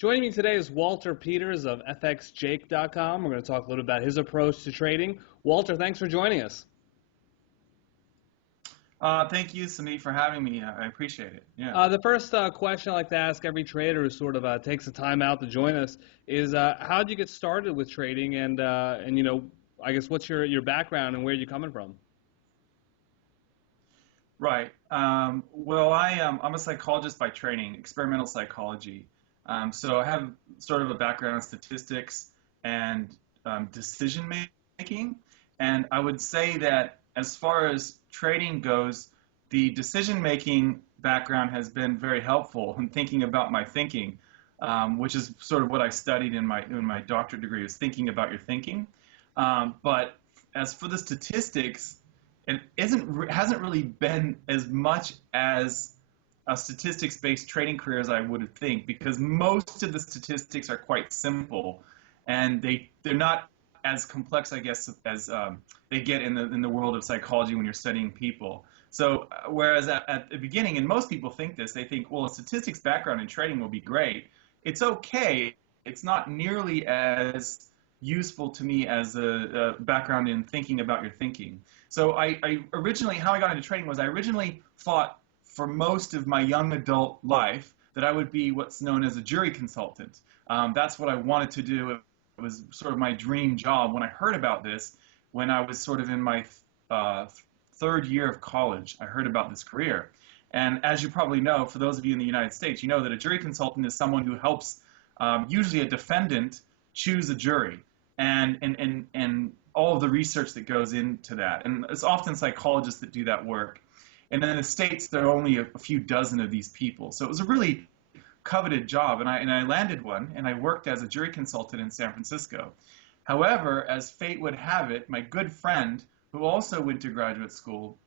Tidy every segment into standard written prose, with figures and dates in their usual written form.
Joining me today is Walter Peters of FXJake.com. We're going to talk a little about his approach to trading. Walter, thanks for joining us. Thank you, Samit, for having me. I appreciate it. Yeah. The first question I like to ask every trader who sort of takes the time out to join us is how did you get started with trading, and you know, I guess what's your background and where you're coming from? Right. Well, I'm a psychologist by training, experimental psychology. So I have sort of a background in statistics and decision making. And I would say that as far as trading goes, the decision making background has been very helpful in thinking about my thinking, which is sort of what I studied in my doctorate degree, is thinking about your thinking. But as for the statistics, it hasn't really been as much as a statistics-based trading career as I would think, because most of the statistics are quite simple, and they're not as complex, I guess, as they get in the world of psychology when you're studying people. So whereas at the beginning, and most people think this, they think, well, a statistics background in trading will be great. It's okay. It's not nearly as useful to me as a background in thinking about your thinking. So I originally, how I got into trading was I originally thought for most of my young adult life that I would be what's known as a jury consultant. That's what I wanted to do. It was sort of my dream job. When I heard about this, when I was sort of in my third year of college, I heard about this career. And as you probably know, for those of you in the United States, you know that a jury consultant is someone who helps usually a defendant choose a jury. And all of the research that goes into that. And it's often psychologists that do that work. And in the States, there are only a few dozen of these people. So it was a really coveted job, and I landed one, and I worked as a jury consultant in San Francisco. However, as fate would have it, my good friend, who also went to graduate school,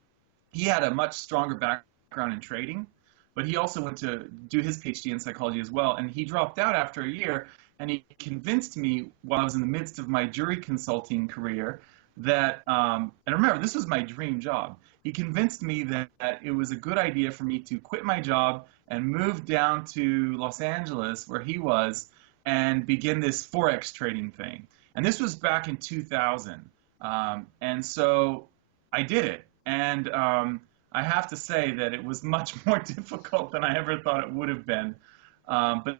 he had a much stronger background in trading, but he also went to do his PhD in psychology as well, and he dropped out after a year. And he convinced me while I was in the midst of my jury consulting career that, and remember, this was my dream job. He convinced me that it was a good idea for me to quit my job and move down to Los Angeles, where he was, and begin this Forex trading thing. And this was back in 2000. And so I did it. And I have to say that it was much more difficult than I ever thought it would have been. But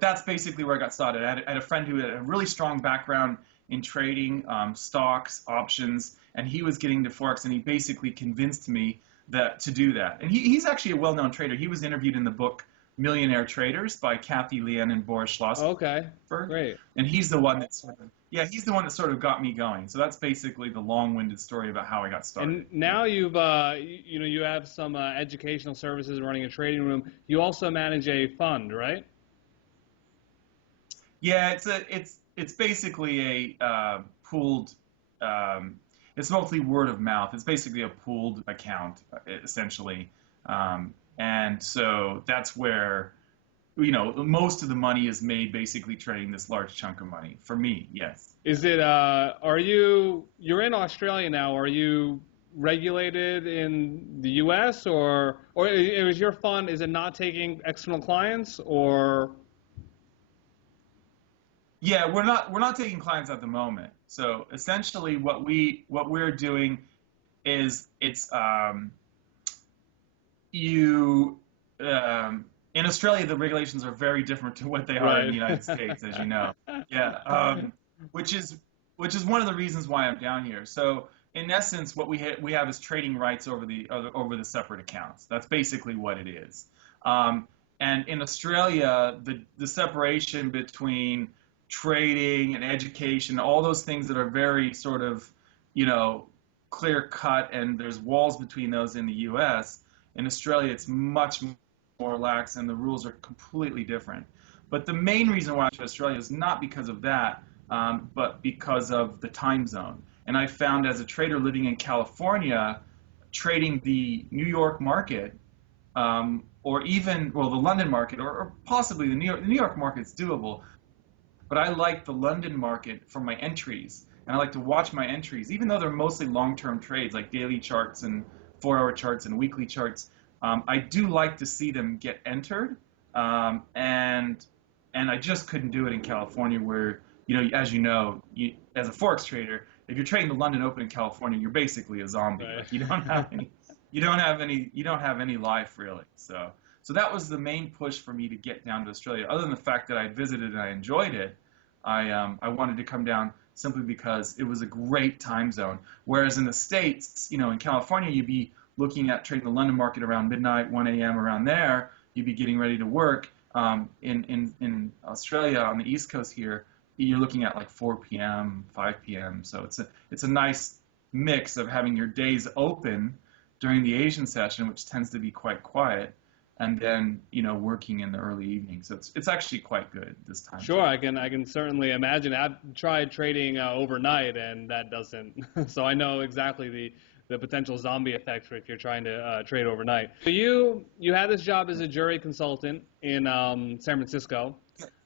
that's basically where I got started. I had a friend who had a really strong background in trading, stocks, options, and he was getting to Forex, and he basically convinced me to do that. And he's actually a well-known trader. He was interviewed in the book Millionaire Traders by Kathy Lien and Boris Schlossberg. Okay, great. And he's the one that sort of got me going. So that's basically the long-winded story about how I got started. And now you have some educational services running a trading room. You also manage a fund, right? Yeah, it's basically a pooled. It's mostly word of mouth. It's basically a pooled account, essentially, and so that's where most of the money is made, basically trading this large chunk of money. For me, yes. Is it? You're in Australia now? Are you regulated in the U.S. or is your fund? Is it not taking external clients or? Yeah, we're not taking clients at the moment. So essentially, what we're doing is in Australia the regulations are very different to what they are in the United States, as you know. Yeah, which is one of the reasons why I'm down here. So in essence, what we have is trading rights over the separate accounts. That's basically what it is. And in Australia, the separation between trading and education, all those things that are very sort of, clear cut, and there's walls between those in the U.S. In Australia, it's much more lax, and the rules are completely different. But the main reason why I went to Australia is not because of that, but because of the time zone. And I found as a trader living in California, trading the New York market, or even, the London market, or possibly the New York market's doable. But I like the London market for my entries, and I like to watch my entries, even though they're mostly long-term trades like daily charts and 4-hour charts and weekly charts. I do like to see them get entered, and and I just couldn't do it in California, where as as a forex trader, if you're trading the London Open in California, you're basically a zombie. Right. Like you don't have any life really. So that was the main push for me to get down to Australia. Other than the fact that I visited and I enjoyed it, I wanted to come down simply because it was a great time zone. Whereas in the States, in California, you'd be looking at trading the London market around midnight, 1 a.m. around there. You'd be getting ready to work. In Australia, on the East Coast here, you're looking at like 4 p.m., 5 p.m. So it's a nice mix of having your days open during the Asian session, which tends to be quite quiet, and then working in the early evening. So it's actually quite good this time. Sure, I can certainly imagine. I've tried trading overnight, and that doesn't. So I know exactly the potential zombie effect for if you're trying to trade overnight. So you had this job as a jury consultant in San Francisco,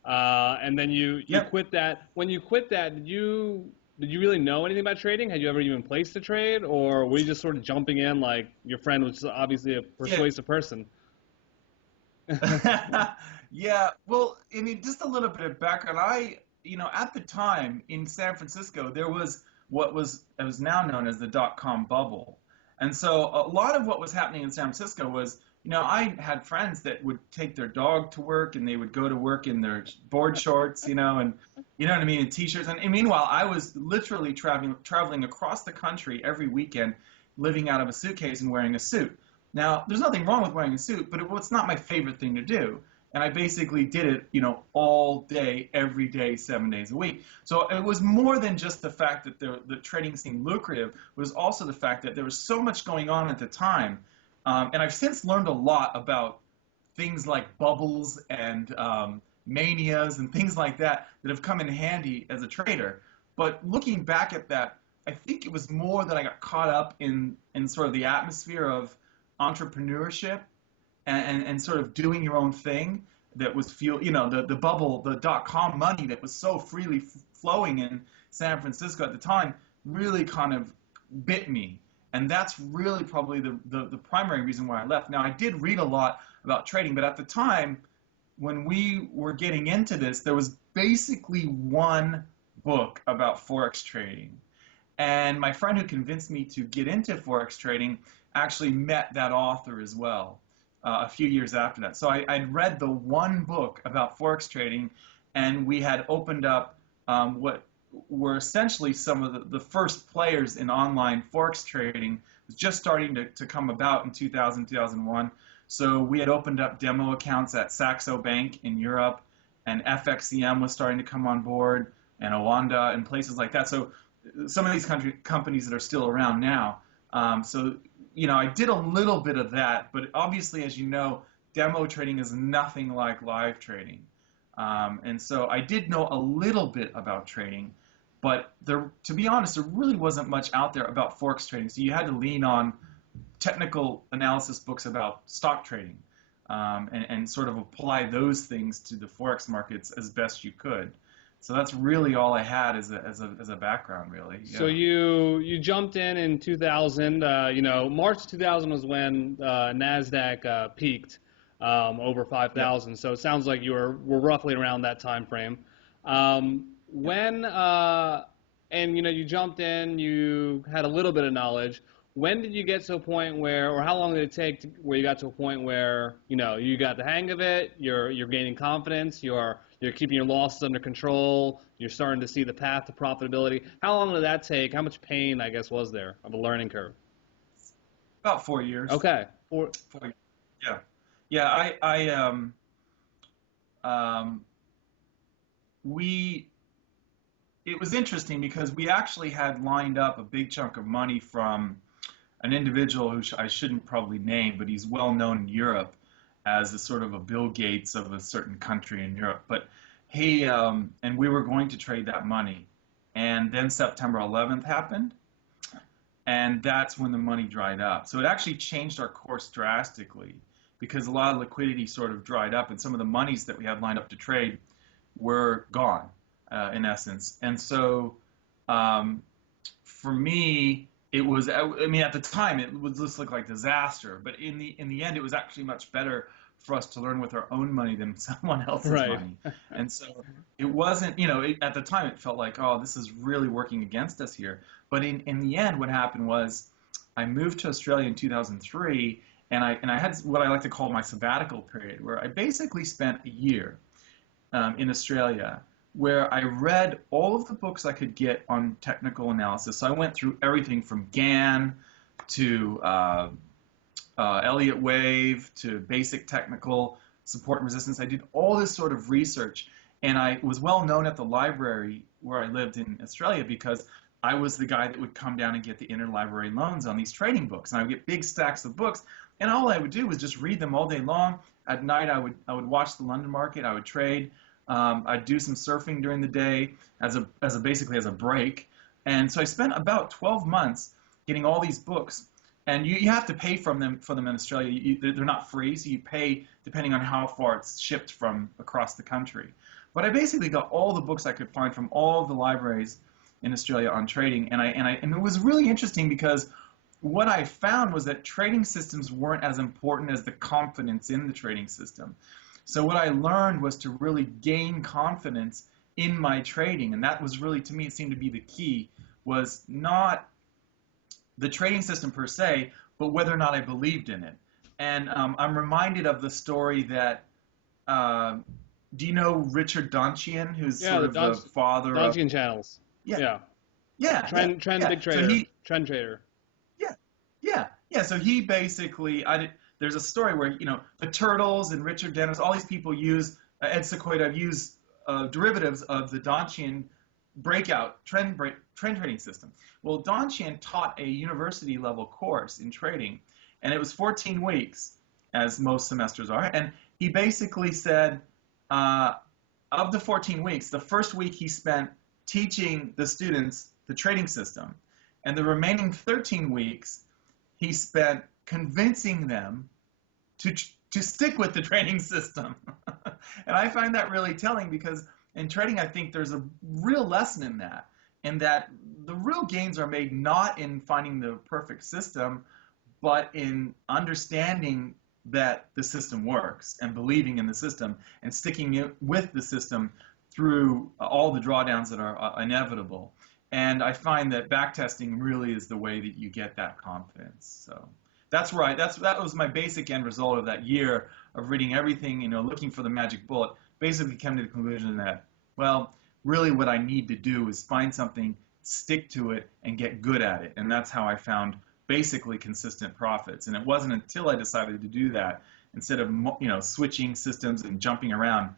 and then you quit that. When you quit that, did you really know anything about trading? Had you ever even placed a trade, or were you just sort of jumping in like your friend was obviously a persuasive person? Yeah, well, I mean, just a little bit of background. At the time in San Francisco, there was what was now known as the dot-com bubble. And so a lot of what was happening in San Francisco was, I had friends that would take their dog to work, and they would go to work in their board shorts, and you know what I mean, in t-shirts. And meanwhile, I was literally traveling across the country every weekend, living out of a suitcase and wearing a suit. Now, there's nothing wrong with wearing a suit, but it's not my favorite thing to do. And I basically did it, all day, every day, 7 days a week. So it was more than just the fact that the trading seemed lucrative. It was also the fact that there was so much going on at the time. And I've since learned a lot about things like bubbles and manias and things like that have come in handy as a trader. But looking back at that, I think it was more that I got caught up in sort of the atmosphere of entrepreneurship and sort of doing your own thing that was the bubble, the dot-com money that was so freely flowing in San Francisco at the time really kind of bit me. And that's really probably the primary reason why I left. Now, I did read a lot about trading, but at the time when we were getting into this, there was basically one book about Forex trading. And my friend who convinced me to get into Forex trading actually met that author as well a few years after that. So I'd read the one book about Forex trading, and we had opened up what were essentially some of the first players in online Forex trading. It was just starting to come about in 2000, 2001. So we had opened up demo accounts at Saxo Bank in Europe, and FXCM was starting to come on board, and Owanda and places like that. So some of these companies that are still around now. So I did a little bit of that, but obviously, as you know, demo trading is nothing like live trading. And so I did know a little bit about trading, but to be honest, there really wasn't much out there about Forex trading. So you had to lean on technical analysis books about stock trading, and sort of apply those things to the Forex markets as best you could. So that's really all I had as a background, really. Yeah. So you jumped in 2000. March 2000 was when Nasdaq peaked over 5,000. Yep. So it sounds like you were roughly around that time frame. When and you jumped in, you had a little bit of knowledge. When did you get to a point where, or how long did it take where you got to a point where you got the hang of it? You're gaining confidence. You're keeping your losses under control. You're starting to see the path to profitability. How long did that take? How much pain, I guess, was there of a learning curve? About 4 years. Okay. 4 years. Yeah. Yeah. It was interesting because we actually had lined up a big chunk of money from an individual who I shouldn't probably name, but he's well known in Europe as a sort of a Bill Gates of a certain country in Europe. But he, and we were going to trade that money. And then September 11th happened, and that's when the money dried up. So it actually changed our course drastically because a lot of liquidity sort of dried up, and some of the monies that we had lined up to trade were gone, in essence. And so for me, it was, I mean, at the time, it would just look like disaster. But in the end, it was actually much better for us to learn with our own money than someone else's Right. money. And so it wasn't, at the time it felt like, oh, this is really working against us here. But in the end, what happened was I moved to Australia in 2003, and I had what I like to call my sabbatical period, where I basically spent a year in Australia, where I read all of the books I could get on technical analysis. So I went through everything from Gann to Elliott Wave to basic technical support and resistance. I did all this sort of research, and I was well known at the library where I lived in Australia because I was the guy that would come down and get the interlibrary loans on these trading books, and I would get big stacks of books, and all I would do was just read them all day long. At night, I would watch the London market. I would trade. I'd do some surfing during the day basically as a break, and so I spent about 12 months getting all these books. And you have to pay for them in Australia. They're not free, so you pay depending on how far it's shipped from across the country. But I basically got all the books I could find from all the libraries in Australia on trading, and it was really interesting because what I found was that trading systems weren't as important as the confidence in the trading system. So what I learned was to really gain confidence in my trading, and that was really, to me, it seemed to be the key, was not the trading system per se, but whether or not I believed in it. And I'm reminded of the story that, do you know Richard Donchian, who's sort of the father of Donchian channels. Yeah. Trend big trader. So trend trader. Yeah. So he basically, there's a story where, the Turtles and Richard Dennis, all these people use, Ed Sequoia use derivatives of the Donchian breakout trend trading system. Well, Donchian taught a university level course in trading, and it was 14 weeks, as most semesters are. And he basically said, of the 14 weeks, the first week he spent teaching the students the trading system, and the remaining 13 weeks he spent convincing them to stick with the trading system. And I find that really telling because in trading, I think there's a real lesson in that the real gains are made not in finding the perfect system, but in understanding that the system works and believing in the system and sticking with the system through all the drawdowns that are inevitable. And I find that backtesting really is the way that you get that confidence. So that's right. That was my basic end result of that year of reading everything, looking for the magic bullet. Basically came to the conclusion that, well, really what I need to do is find something, stick to it, and get good at it. And that's how I found basically consistent profits. And it wasn't until I decided to do that, instead of switching systems and jumping around,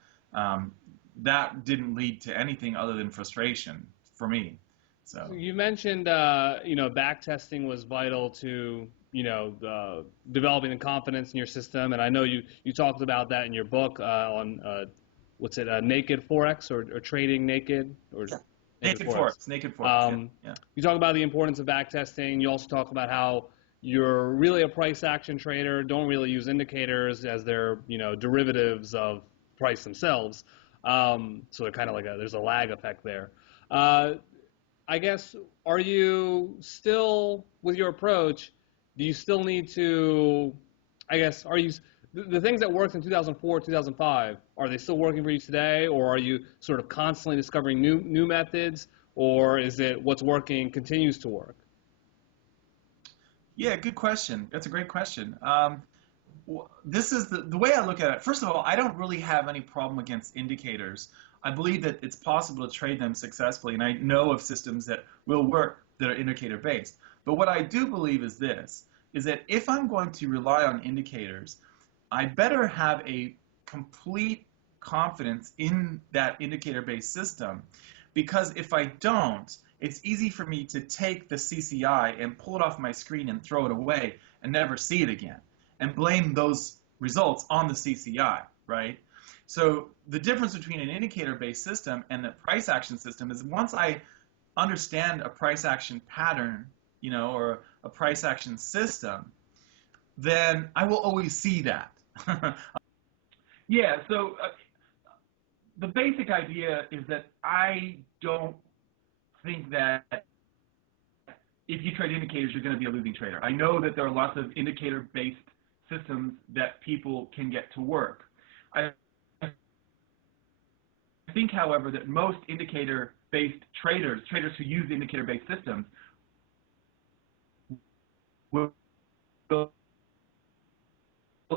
that didn't lead to anything other than frustration for me. So you mentioned backtesting was vital to developing the confidence in your system, and I know you talked about that in your book on what's it, naked Forex or trading naked or yeah. Naked Forex. Yeah. You talk about the importance of backtesting. You also talk about how you're really a price action trader, don't really use indicators as they're derivatives of price themselves. So they're kind of like there's a lag effect there. I guess, are you still, with your approach, do you still need to, the things that worked in 2004, 2005, are they still working for you today, or are you sort of constantly discovering new methods, or is it what's working continues to work? Yeah, good question. That's a great question. This is the way I look at it. First of all, I don't really have any problem against indicators. I believe that it's possible to trade them successfully, and I know of systems that will work that are indicator-based. But what I do believe is this, is that if I'm going to rely on indicators, I better have a complete confidence in that indicator-based system, because if I don't, it's easy for me to take the CCI and pull it off my screen and throw it away and never see it again, and blame those results on the CCI, right? So the difference between an indicator-based system and a price action system is once I understand a price action pattern, or a price action system, then I will always see that. Yeah, so the basic idea is that I don't think that if you trade indicators, you're going to be a losing trader. I know that there are lots of indicator-based systems that people can get to work. I think, however, that most indicator-based traders who use indicator-based systems, will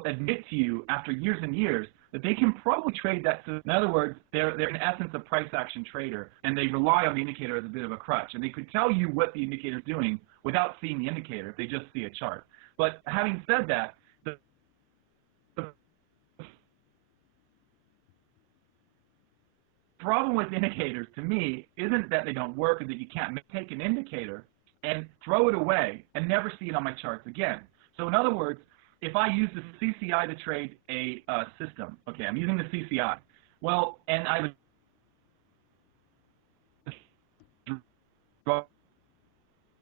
admit to you after years and years that they can probably trade that system. In other words, they're in essence a price action trader, and they rely on the indicator as a bit of a crutch. And they could tell you what the indicator is doing without seeing the indicator if they just see a chart. But having said that, the problem with indicators, to me, isn't that they don't work or that you can't take an indicator and throw it away and never see it on my charts again. So in other words, if I use the CCI to trade a system, okay, I'm using the CCI. Well, and I draw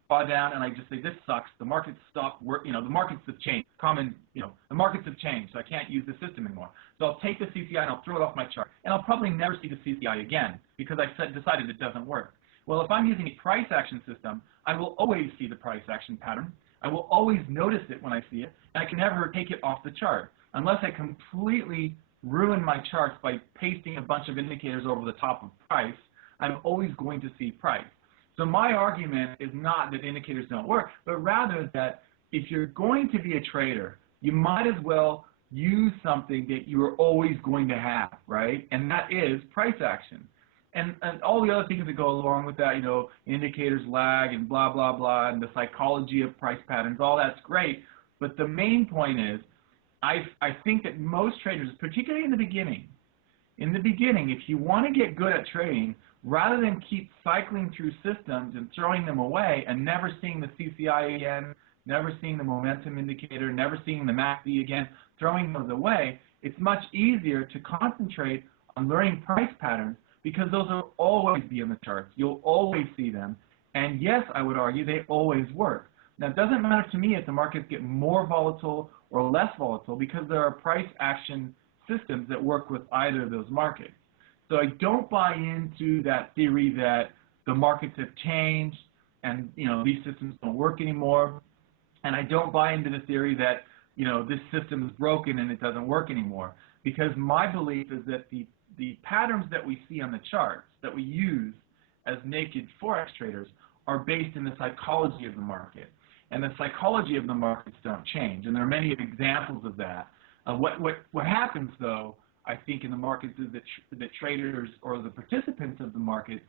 down and I just say, this sucks. The markets stop work. The markets have changed. The markets have changed, so I can't use the system anymore. So I'll take the CCI and I'll throw it off my chart. And I'll probably never see the CCI again because I decided it doesn't work. Well, if I'm using a price action system, I will always see the price action pattern. I will always notice it when I see it, and I can never take it off the chart unless I completely ruin my charts by pasting a bunch of indicators over the top of price. I'm always going to see price. So my argument is not that indicators don't work, but rather that if you're going to be a trader, you might as well use something that you are always going to have, right? And that is price action. And all the other things that go along with that, indicators lag and blah, blah, blah, and the psychology of price patterns, all that's great. But the main point is, I think that most traders, particularly in the beginning, if you want to get good at trading, rather than keep cycling through systems and throwing them away and never seeing the CCI again, never seeing the momentum indicator, never seeing the MACD again, throwing those away, it's much easier to concentrate on learning price patterns, because those will always be in the charts. You'll always see them. And yes, I would argue they always work. Now, it doesn't matter to me if the markets get more volatile or less volatile, because there are price action systems that work with either of those markets. So I don't buy into that theory that the markets have changed and these systems don't work anymore. And I don't buy into the theory that this system is broken and it doesn't work anymore. Because my belief is that the patterns that we see on the charts that we use as naked Forex traders are based in the psychology of the market. And the psychology of the markets don't change. And there are many examples of that. What happens, though, I think, in the markets is that traders or the participants of the markets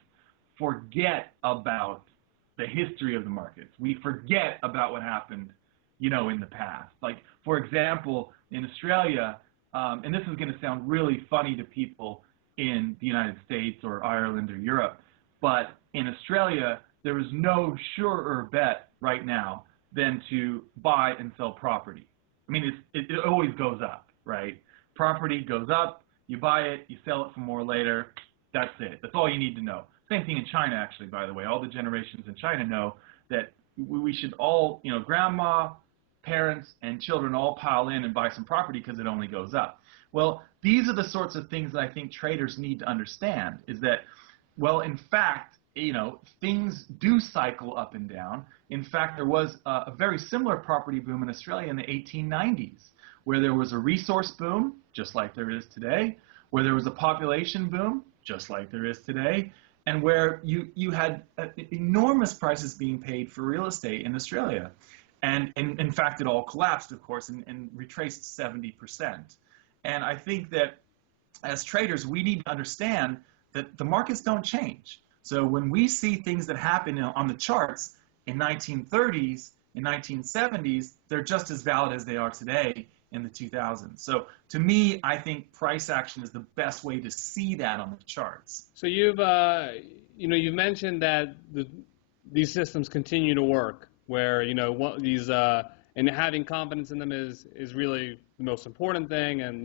forget about the history of the markets. We forget about what happened, in the past. Like, for example, in Australia, and this is going to sound really funny to people in the United States or Ireland or Europe, but in Australia, there is no surer bet right now than to buy and sell property. I mean, it always goes up, right? Property goes up, you buy it, you sell it for more later, that's it. That's all you need to know. Same thing in China, actually, by the way. All the generations in China know that we should all, grandma, parents, and children all pile in and buy some property because it only goes up. Well, these are the sorts of things that I think traders need to understand, is that, well, in fact, things do cycle up and down. In fact, there was a very similar property boom in Australia in the 1890s, where there was a resource boom, just like there is today, where there was a population boom, just like there is today, and where you had enormous prices being paid for real estate in Australia. And in fact, it all collapsed, of course, and retraced 70%. And I think that as traders, we need to understand that the markets don't change. So when we see things that happen on the charts in 1930s, in 1970s, they're just as valid as they are today in the 2000s. So to me, I think price action is the best way to see that on the charts. So you've mentioned that these systems continue to work, where and having confidence in them is really the most important thing. And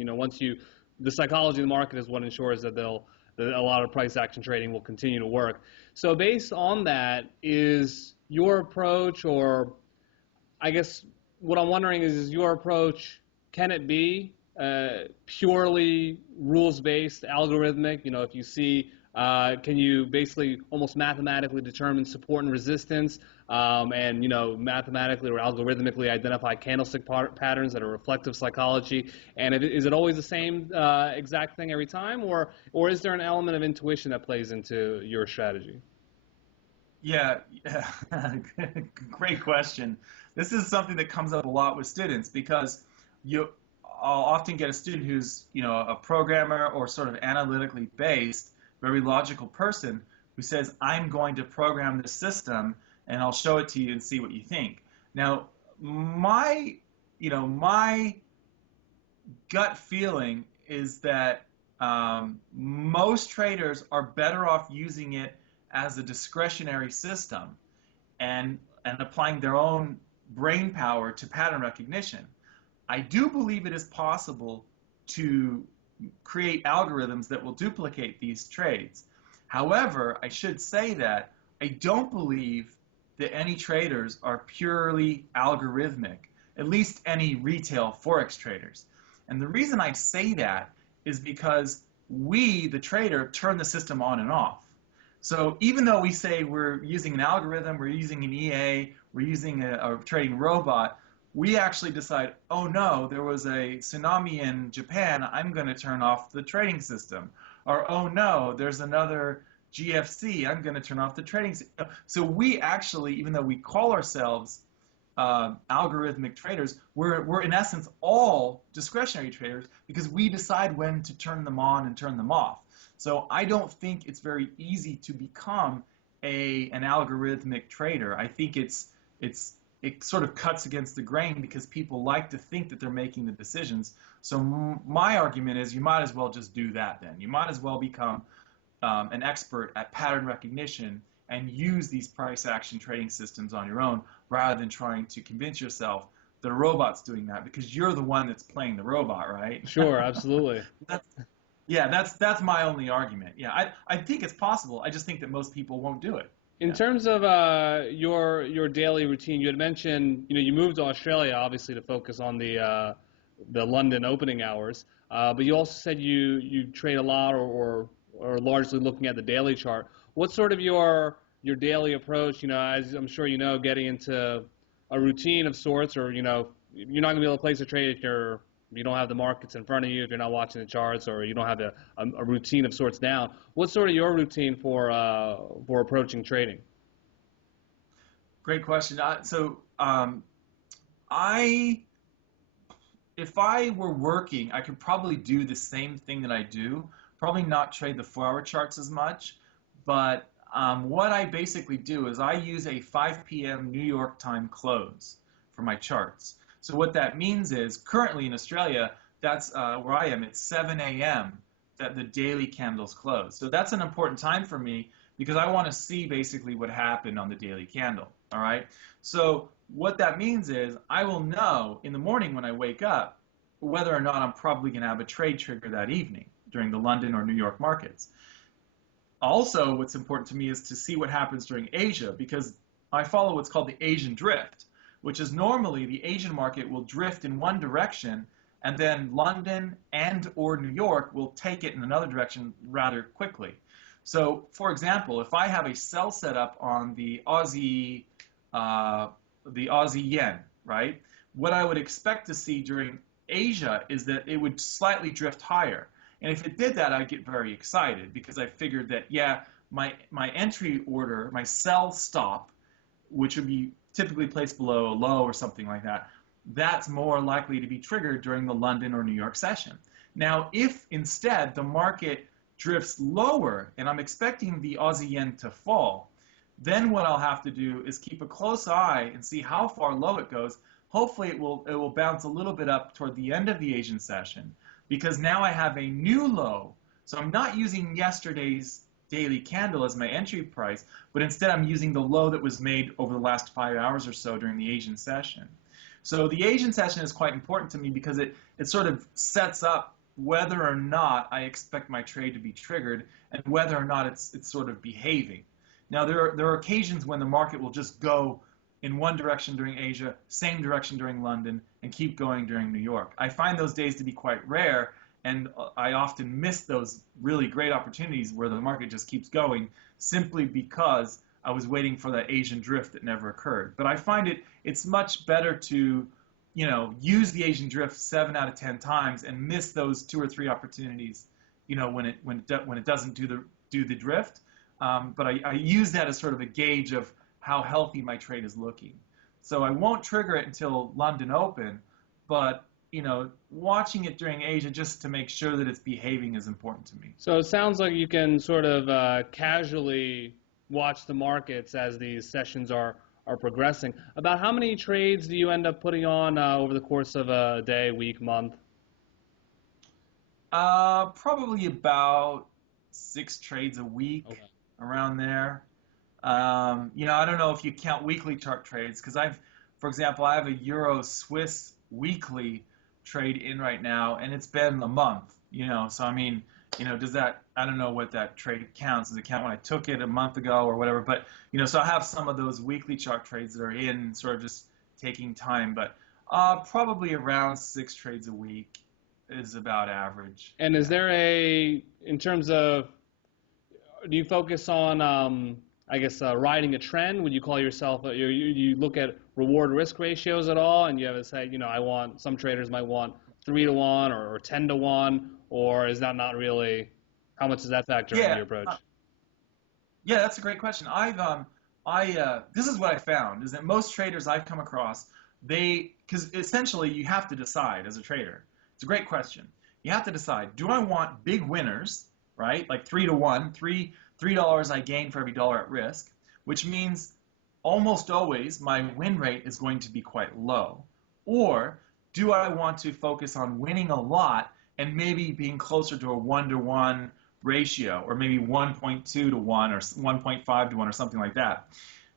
the psychology of the market is what ensures that a lot of price action trading will continue to work. So based on that, is your approach, or I guess what I'm wondering is your approach, can it be purely rules-based, algorithmic? If you see Can you basically almost mathematically determine support and resistance, and mathematically or algorithmically identify candlestick patterns that are reflective psychology? And is it always the same exact thing every time, or is there an element of intuition that plays into your strategy? Yeah, great question. This is something that comes up a lot with students because you, I'll often get a student who's, a programmer or sort of analytically based, very logical person who says, I'm going to program this system and I'll show it to you and see what you think. Now, my gut feeling is that most traders are better off using it as a discretionary system and applying their own brain power to pattern recognition. I do believe it is possible to create algorithms that will duplicate these trades. However, I should say that I don't believe that any traders are purely algorithmic, at least any retail Forex traders. And the reason I say that is because we, the trader, turn the system on and off. So even though we say we're using an algorithm, we're using an EA, we're using a trading robot, we actually decide, oh no, there was a tsunami in Japan, I'm going to turn off the trading system. Or oh no, there's another GFC, I'm going to turn off the trading system. So we actually, even though we call ourselves algorithmic traders, we're in essence all discretionary traders because we decide when to turn them on and turn them off. So I don't think it's very easy to become an algorithmic trader. I think it sort of cuts against the grain because people like to think that they're making the decisions. So my argument is you might as well just do that then. You might as well become an expert at pattern recognition and use these price action trading systems on your own rather than trying to convince yourself that a robot's doing that because you're the one that's playing the robot, right? Sure, absolutely. That's my only argument. Yeah, I think it's possible. I just think that most people won't do it. In Yeah. terms of your daily routine, you had mentioned you moved to Australia obviously to focus on the London opening hours, but you also said you trade a lot or largely looking at the daily chart. What's sort of your daily approach? As I'm sure getting into a routine of sorts, or you're not going to be able to place a trade if you don't have the markets in front of you, if you're not watching the charts, or you don't have a routine of sorts down. What's sort of your routine for approaching trading? Great question. If I were working, I could probably do the same thing that I do. Probably not trade the 4-hour charts as much, but what I basically do is I use a 5 p.m. New York time close for my charts. So what that means is currently in Australia, that's where I am, it's 7 a.m. that the daily candles close. So that's an important time for me because I want to see basically what happened on the daily candle, all right? So what that means is I will know in the morning when I wake up whether or not I'm probably going to have a trade trigger that evening during the London or New York markets. Also, what's important to me is to see what happens during Asia because I follow what's called the Asian drift, which is normally the Asian market will drift in one direction and then London and or New York will take it in another direction rather quickly. So, for example, if I have a sell set up on the Aussie yen, right, what I would expect to see during Asia is that it would slightly drift higher. And if it did that, I'd get very excited because I figured that, yeah, my entry order, my sell stop, which would be typically placed below a low or something like that, that's more likely to be triggered during the London or New York session. Now, if instead the market drifts lower and I'm expecting the Aussie yen to fall, then what I'll have to do is keep a close eye and see how far low it goes. Hopefully it will bounce a little bit up toward the end of the Asian session because now I have a new low. So I'm not using yesterday's daily candle as my entry price, but instead I'm using the low that was made over the last 5 hours or so during the Asian session. So the Asian session is quite important to me because it sort of sets up whether or not I expect my trade to be triggered and whether or not it's sort of behaving. Now there are occasions when the market will just go in one direction during Asia, same direction during London, and keep going during New York. I find those days to be quite rare, and I often miss those really great opportunities where the market just keeps going simply because I was waiting for that Asian drift that never occurred. But I find it's much better to, use the Asian drift 7 out of 10 times and miss those 2 or 3 opportunities, when it doesn't do the drift. But I use that as sort of a gauge of how healthy my trade is looking. So I won't trigger it until London Open, but watching it during Asia just to make sure that it's behaving is important to me. So it sounds like you can sort of casually watch the markets as these sessions are progressing. About how many trades do you end up putting on over the course of a day, week, month? Probably about 6 trades a week, Okay. around there. I don't know if you count weekly chart trades because for example, I have a Euro Swiss weekly trade in right now, and it's been a month. So I mean, does that? I don't know what that trade counts. Does it count when I took it a month ago or whatever? But so I have some of those weekly chart trades that are in, sort of just taking time. But probably around 6 trades a week is about average. And is there in terms of, do you focus on, I guess, riding a trend? Would you call yourself, you look at reward risk ratios at all, and you have to say, some traders might want 3 to 1 or 10 to 1, or is that not really, how much does that factor into Yeah, your approach? yeah, that's a great question. This is what I found is that most traders I've come across, because essentially you have to decide as a trader. It's a great question. You have to decide, do I want big winners, right? Like 3 to 1, $3 I gain for every dollar at risk, which means almost always my win rate is going to be quite low. Or do I want to focus on winning a lot and maybe being closer to a 1-to-1 ratio, or maybe 1.2 to 1 or 1.5 to 1 or something like that?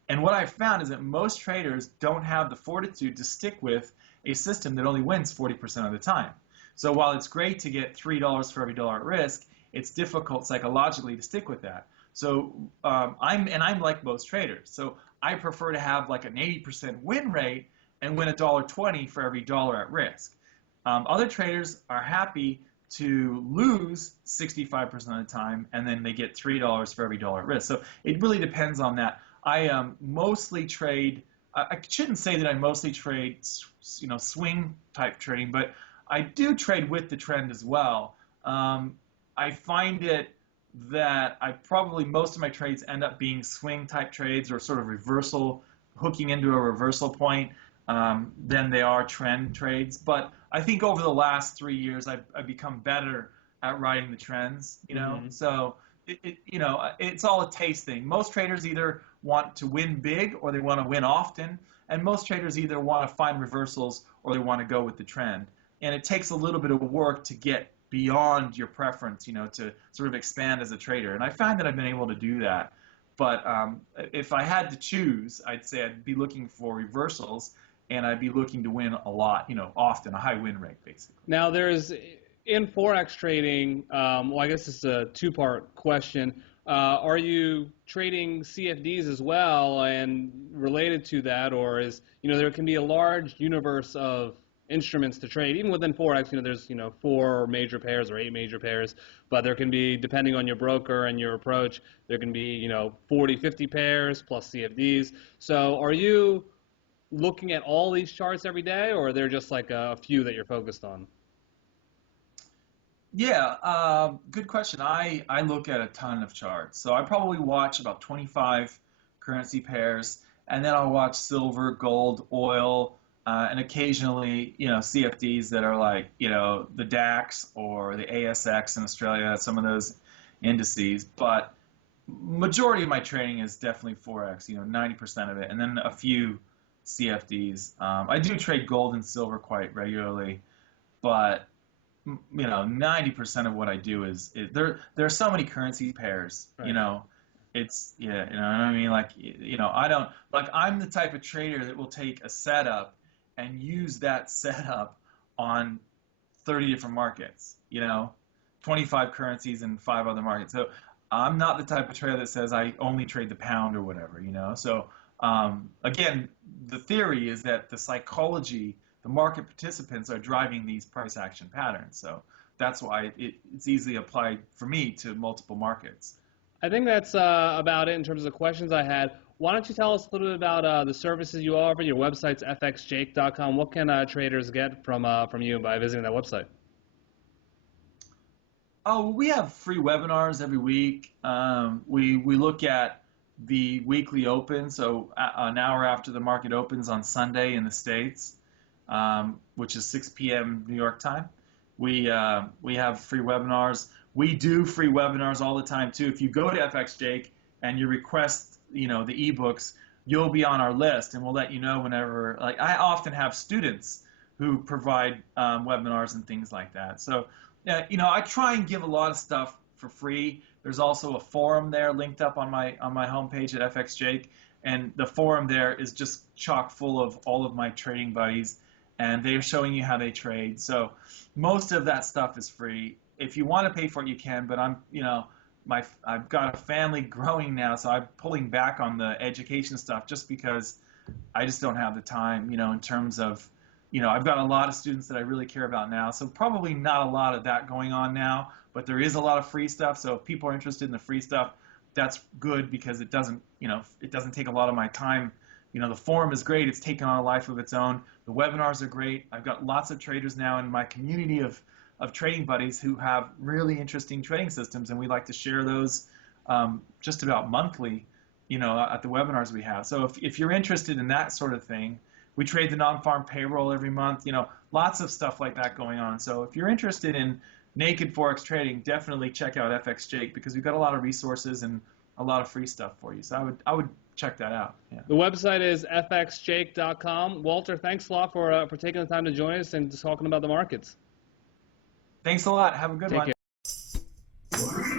And what I've found is that most traders don't have the fortitude to stick with a system that only wins 40% of the time. So while it's great to get $3 for every dollar at risk, it's difficult psychologically to stick with that. So I'm like most traders. So I prefer to have like an 80% win rate and win $1.20 for every dollar at risk. Other traders are happy to lose 65% of the time, and then they get $3 for every dollar at risk. So it really depends on that. I mostly trade. I shouldn't say that I mostly trade, swing type trading, but I do trade with the trend as well. I find it that most of my trades end up being swing type trades or sort of reversal, hooking into a reversal point, than they are trend trades. But I think over the last 3 years, I've become better at riding the trends. Mm-hmm. So it's all a taste thing. Most traders either want to win big or they want to win often, and most traders either want to find reversals or they want to go with the trend. And it takes a little bit of work to get beyond your preference, to sort of expand as a trader. And I find that I've been able to do that. But if I had to choose, I'd say I'd be looking for reversals, and I'd be looking to win a lot, often, a high win rate, basically. Now, in Forex trading, well, I guess it's a two-part question. Are you trading CFDs as well, and related to that, or there can be a large universe of instruments to trade. Even within Forex, there's 4 major pairs or 8 major pairs, but there can be, depending on your broker and your approach, there can be 40, 50 pairs plus CFDs. So are you looking at all these charts every day, or are there just like a few that you're focused on? Yeah, good question. I look at a ton of charts. So I probably watch about 25 currency pairs, and then I'll watch silver, gold, oil, and occasionally, CFDs that are like, the DAX or the ASX in Australia, some of those indices. But majority of my trading is definitely Forex, 90% of it, and then a few CFDs. I do trade gold and silver quite regularly, but 90% of what I do is there are so many currency pairs, Right. it's, yeah, what I mean? Like, I don't, like, I'm the type of trader that will take a setup and use that setup on 30 different markets, 25 currencies and 5 other markets. So I'm not the type of trader that says I only trade the pound or whatever, So again, the theory is that the psychology, the market participants are driving these price action patterns. So that's why it's easily applied for me to multiple markets. I think that's about it in terms of the questions I had. Why don't you tell us a little bit about the services you offer? Your website's fxjake.com. What can traders get from you by visiting that website? Oh, we have free webinars every week. We look at the weekly open, so an hour after the market opens on Sunday in the States, which is 6 p.m. New York time. We have free webinars. We do free webinars all the time too. If you go to FXJake and you request, the ebooks, you'll be on our list, and we'll let you know whenever. Like I often have students who provide webinars and things like that. So, yeah, I try and give a lot of stuff for free. There's also a forum there linked up on my homepage at FXJake, and the forum there is just chock full of all of my trading buddies, and they're showing you how they trade. So most of that stuff is free. If you want to pay for it, you can, but I've got a family growing now, so I'm pulling back on the education stuff just because I just don't have the time, in terms of, I've got a lot of students that I really care about now, so probably not a lot of that going on now, but there is a lot of free stuff. So if people are interested in the free stuff, that's good because it doesn't take a lot of my time. The forum is great. It's taken on a life of its own. The webinars are great. I've got lots of traders now in my community of trading buddies who have really interesting trading systems, and we like to share those just about monthly, at the webinars we have. So if you're interested in that sort of thing, we trade the non-farm payroll every month, lots of stuff like that going on. So if you're interested in naked Forex trading, definitely check out FXJake because we've got a lot of resources and a lot of free stuff for you. So I would check that out. Yeah. The website is fxjake.com. Walter, thanks a lot for taking the time to join us and just talking about the markets. Thanks a lot. Have a good Take one. care.